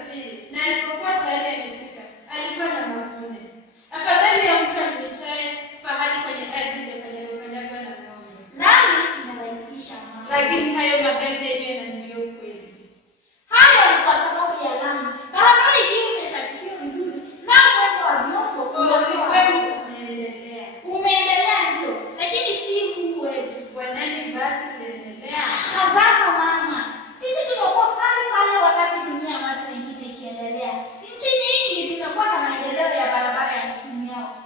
kusafiri na alipokuwa tayari amefika, alikuwa na mavuno. Afadhali ya mtu ameshaye fahali kwenye ardhi imekanyagwa na ng'ombe. Lami inarahisisha mambo. Lakini hayo magari yenyewe yananiambia ukweli. Hayo ni kwa sababu ya lami. Barabara ikiwa imesafishwa vizuri na mwendo wa vyombo umeendelea. Umeendelea ndio, lakini si huu wetu. Kwa nani basi unaendelea? Tazama mama, sisi tumekuwa pale wakati dunia na watu wengine ikiendelea. Nchi nyingi zimekuwa na maendeleo ya barabara ya msimu yao.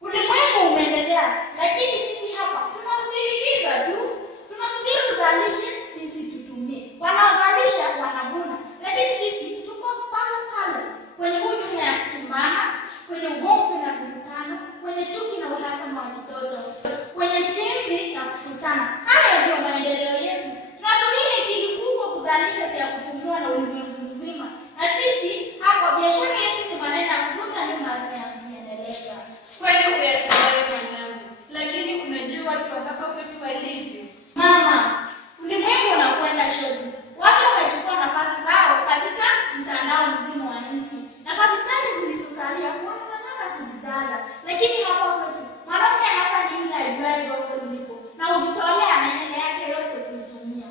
Ulimwengu umeendelea, lakini sisi hapa tunausindikiza tu. Tunasubiri uzalishe, sisi tutumie. Wanaozalisha wanavuna, lakini sisi tuko pale kwenye hujuma ya kuchimbana, kwenye ugomvi na kuvutana, kwenye chuki na uhasama wa kitoto, kwenye chimbi na kusutana. Haya ndio maendeleo yetu. Tunasubiri akili kubwa kuzalisha vya kupumua na ulimwengu mzima. Na sisi hapa biashara yetu ni maneno ya kuzuka nyuma ya kujiendeleza. Kweli uyasemayo mwanangu, lakini unajua watu wa hapa kwetu walivyo. Mama, ulimwengu unakwenda shodi. Watu wamechukua nafasi zao katika mtandao mzima wa nchi. Nafasi chache zilizosalia wanang'ang'ana kuzijaza. Lakini hapa kwetu, mwanaume hasa ni yule ajuaye gogo lilipo na ujitolea maisha yake yote kuitumia.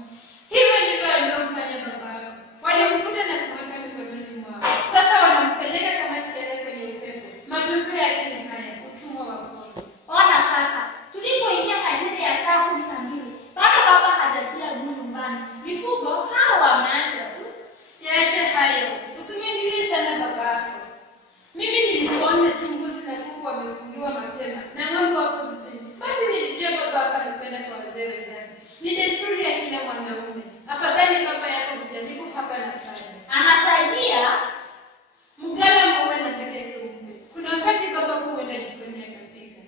Hivyo ndivyo walivyofanya babako. Walimvuta na kumweka mikononi mwao. Sasa wanampeleka kama tele kwenye upepo. Matokeo yake ni haya, utumwa wa pole. Ona sasa, tulipoingia majira ya saa 12, bado baba hajatia guu nyumbani. Mifugo hao wameanza tu. Yaache hayo. Usimwingilie sana babako. Mimi nilipoona chunguzi na kuku wamefungiwa mapema na ng'ombe wako zizini. Basi nilijua babako amekwenda kwa wazee wenzake. Ni desturi ya kila mwanaume. Afadhali baba yako kujaribu hapa na pale. Anasaidia mgala mwe na kake kumbe. Kuna wakati baba huenda jikoni akapika.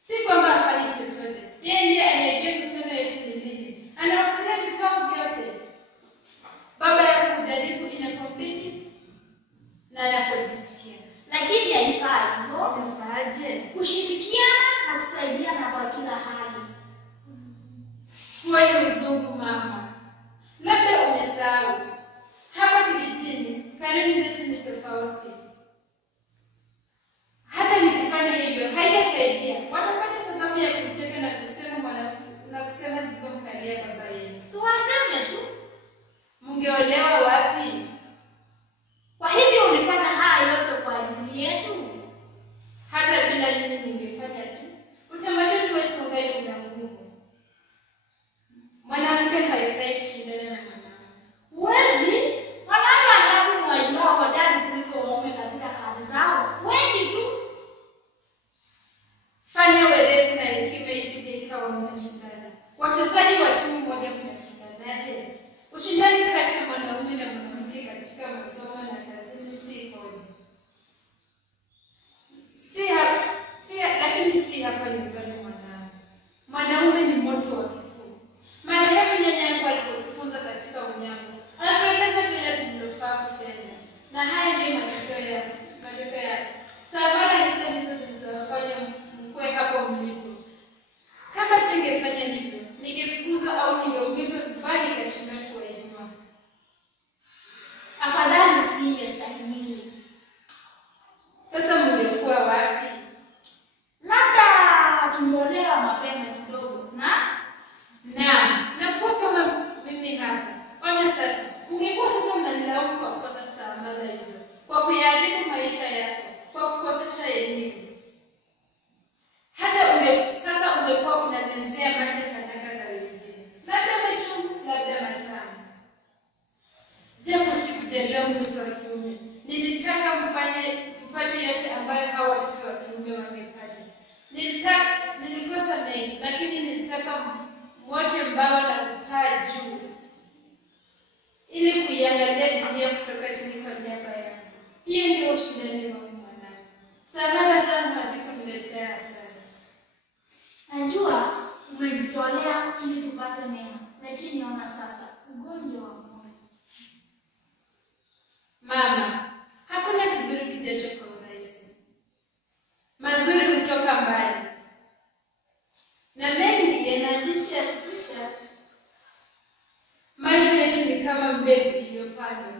Si kwamba afanye chochote. Yeye ndiye anayejua mikono yetu ni nini. Anawakilia vikao vyote. Baba yako kujaribu inapobidi na anapojisikia. lakini haifai. Unafaaje? Kushirikiana na kusaidiana kwa kila hali. Wewe mzungu mama. Labda umesahau. Hapa kijijini, kanuni zetu ni tofauti. Hata nikifanya hivyo, haitasaidia. Watapata sababu ya kucheka na kusema nilipomkalia baba yenu. Si waseme tu. Mngeolewa wapi? Kwa hivyo ulifanya haya yote kwa ajili yetu. Hata bila nini ningefanya tu. Utamaduni wetu ungali una nguvu. Mwanamke haifai kushindana na mwanamke. Huwezi, wanawake wangapi ni wajuao hodari kuliko waume katika kazi zao? Wengi tu. Fanya werevu na hekima isije ikawa mnashindana. Wachezaji wa timu moja mnashindanaje? Ushindani kati ya mwanaume na mwanamke katika masomo na kazini si hoja. Lakini si hapa nyumbani mwanangu. Mwanaume ni moto wa kifuu. Marehemu nyanya yangu alipotufunza katika unyango, anatueleza vile tulivyofaa kutenda. Na haya ndiyo matokeo yake. Sabara hizo ndizo zilizowafanya mkwe hapo mlipo. Kama singefanya hivyo, ningefukuzwa au ningeumizwa vibaya nikashindwa kuwainua. Afadhali usingestahimili. Sasa mngekuwa wapi? Labda tumeolewa mapema kidogo na kuwa kama mimi hapa. Ona sasa, ungekuwa sasa mnanilaumu kwa kukosa stahamala hizo, kwa kuyaharibu maisha yako, kwa kukosesha elimu. Hata sasa ungekuwa unanizea maji sadaka za wengine. Labda machungu, labda matamu. Japo sikujaliwa mtoto wa kiume, nilitaka mpate yote ambayo hawa watoto wa kiume wangepata. Nilikosa mengi, lakini nilitaka wote mbawa na kupaa juu, ili kuiangalia dunia kutoka chini kwa niaba yangu. Hiyo ndio ushindani wangu mwanangu. Samara zangu hazikuniletea hasara. Najua umejitolea ili tupate mema, lakini ona sasa ugonjwa wa moyo. Mama, hakuna kizuri kijacho kwa urahisi. Mazuri hutoka mbali. Na mengi yanajisi ya kutisha. Maisha yetu ni kama mbegu iliyopandwa.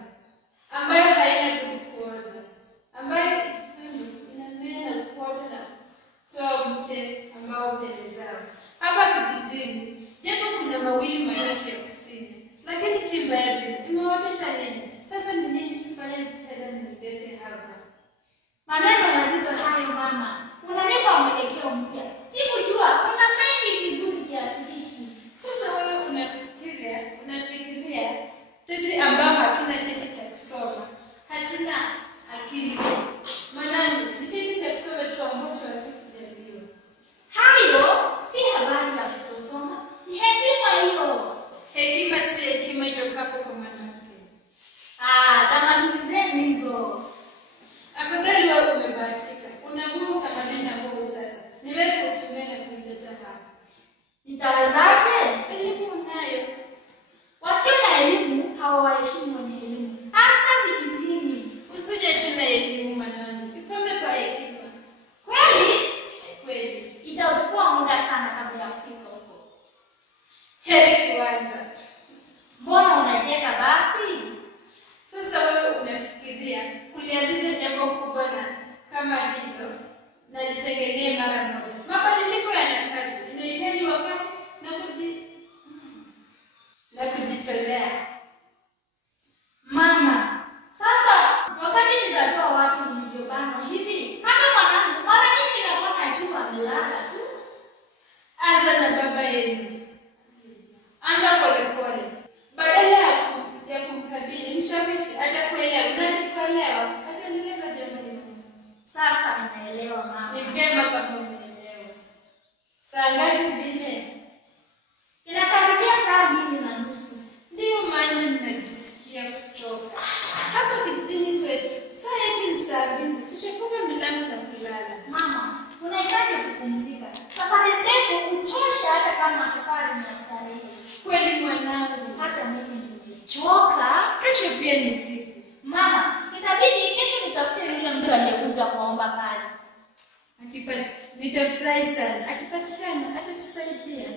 ambayo haina kuoza, ambayo inamea na kuoza toa mche ambao upendezao. Hapa kijijini, japo kuna mawili matatu ya kusini, lakini si mbaya vile. Tumeotesha nini? Sasa ni nini kufanya jitihada nilete hapa? Maneno mazito hayo mama. Unanipa mwelekeo mpya. Sikujua kuna mengi vizuri kiasi hiki. Sasa wewe unafikiria sisi ambao hatuna cheti cha kusoma, hatuna akili. Mwanangu, ni cheti cha kusoma tu ambacho hatukujaliwa. Hayo si habari ya kutosoma. Ni hekima hiyo. Hekima si hekima itokapo kwa mwanamke. Tamaduni zenu hizo. Afadhali wewe umebahatika. Una huru tamaduni ambao sasa ni wewe kutumia na kuleta hapa. Nitawezaje? Elimu unayo. Wasio na elimu hawaheshimu wenye elimu. Hasa vijijini. Usije shule elimu mwanangu. Ipame kwa hekima. Kweli? Kweli. Itachukua muda sana kabla ya kufika huko. Heri kuanza. Mbona unacheka basi? Sasa wewe unafikiria kulianzisha jambo kubwa na kama hilo na litegemee mara moja. Mabadiliko yana kazi. Inahitaji wakati na kujitolea. Mama, sasa wakati nitatoa wapi nilivyobanwa hivi? Hata mwanangu mara nyingi nakuwa jua amelala tu. Anza na baba yenu. Anza polepole. Badala ya kumkabili, mshawishi atakuelewa. Unajikuelewa, ataendeleza jambo hilo. Sasa ninaelewa mama. Ni vyema kama umeelewa. Saa ngapi vile? Inakaribia saa 2:30. Ndiyo maana ninajisikia kuchoka. Hapa kijijini kwetu, saa hivi ni saa 2. Tushafunga milango na kulala. Mama, unahitaji kupumzika. Safari ndefu uchosha hata kama safari ni ya starehe. Kweli mwanangu, Hata mimi nimechoka. kesho pia ni siku. Mama, itabidi kesho nitafute yule mtu aliyekuja kuomba kazi. Nitafurahi sana. Akipatikana atatusaidia.